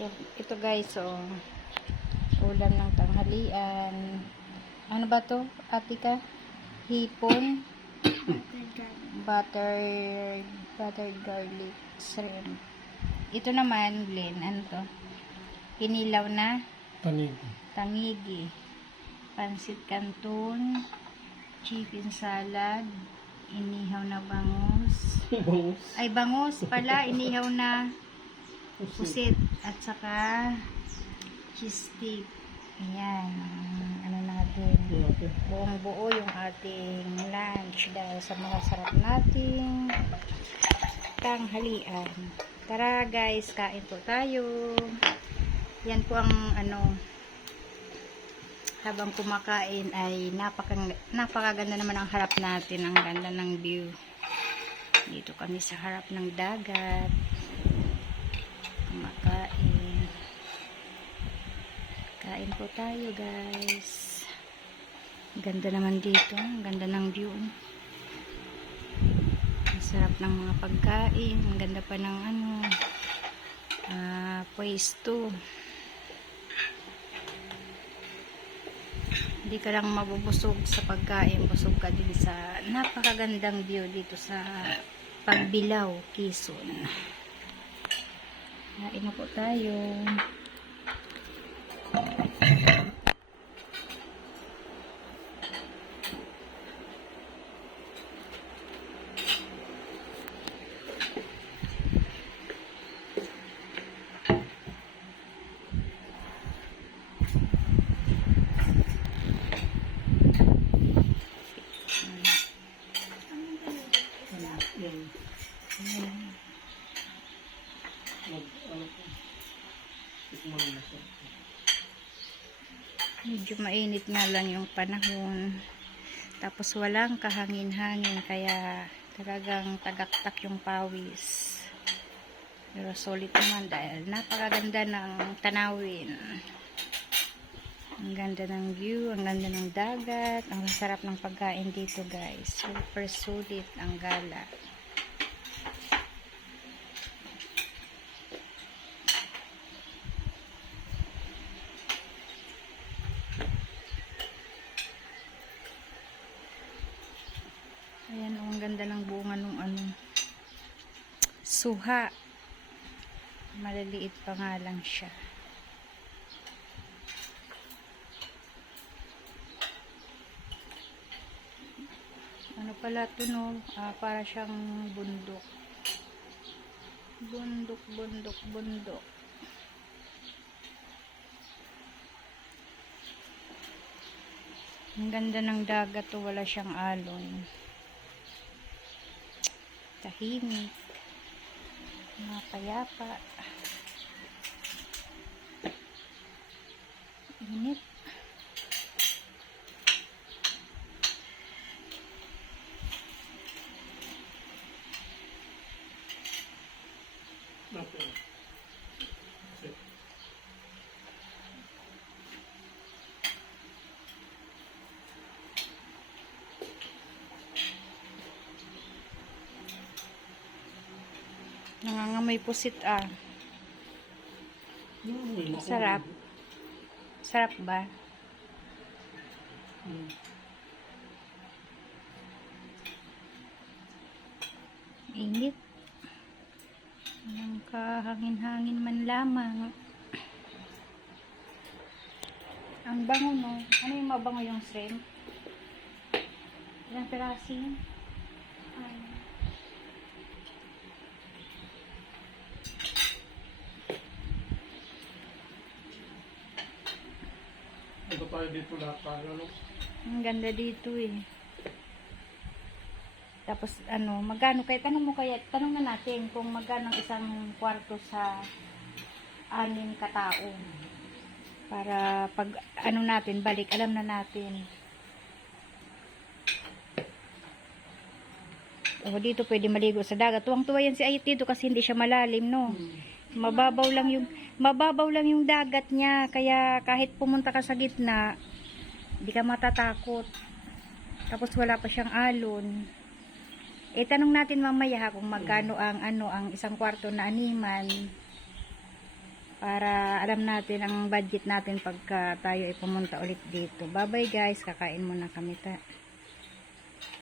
Ito guys, oh, ulam ng tanghalian. Ano ba to, Atika? Hipon, buttered garlic shrimp. Ito naman, Glenn, ano to? Hinilaw na tangigi, pansit canton, chicken salad, inihaw na bangus. Ay, bangus pala, inihaw na pusit, at saka cheese stick. Ayan, ano natin, buong buo yung ating lunch dahil sa mga sarap nating tanghalian. Tara guys, kain po tayo. Yan po ang ano, habang kumakain ay napakaganda naman ang harap natin. Ang ganda ng view. Dito kami sa harap ng dagat. Kumakain. Kain po tayo guys. Ganda naman dito. Ang ganda ng view. Ang sarap ng mga pagkain. Ang ganda pa ng ano, pwesto. Hindi ka lang mabubusog sa pagkain. Busog ka din sa napakagandang view dito sa Pagbilao, Quezon. Kain na po tayo. Medyo mainit nga lang yung panahon, tapos walang kahangin-hangin, kaya talagang tagaktak yung pawis, pero solid naman dahil napakaganda ng tanawin. Ang ganda ng view, ang ganda ng dagat, ang sarap ng pagkain dito guys. Super sulit ang gala. Ayan, ang ganda ng bunga nung ano, suha. Maliliit pa nga lang siya. Ano pala ito, no? Para siyang bundok. Bundok. Ang ganda ng dagat to, wala siyang alon. Tahimik. Mapayapa. Init. Nangangamoy pusit ah. Sarap. Sarap ba? Init. Walang kahangin-hangin man lamang. Ang bango, no? Ano yung mabango yung shrimp? Ilang pirasin? Ay. Ito tayo dito lahat tayo, no? Ang ganda dito eh. Tapos ano, magkano kaya, tanong na natin kung magkano ang isang kwarto sa 6 katao. Para pag ano natin, balik, alam na natin. O dito pwede maligo sa dagat. Tuwang-tuwa yan si Ayit dito kasi hindi siya malalim, no. Mababaw lang yung dagat niya, kaya kahit pumunta ka sa gitna, hindi ka matatakot. Tapos wala pa siyang alon. Tanong natin mamaya kung magkano ang isang kwarto na animan. para alam natin ang budget natin pagka tayo ay pumunta ulit dito. Bye bye guys, kakain muna kami ta.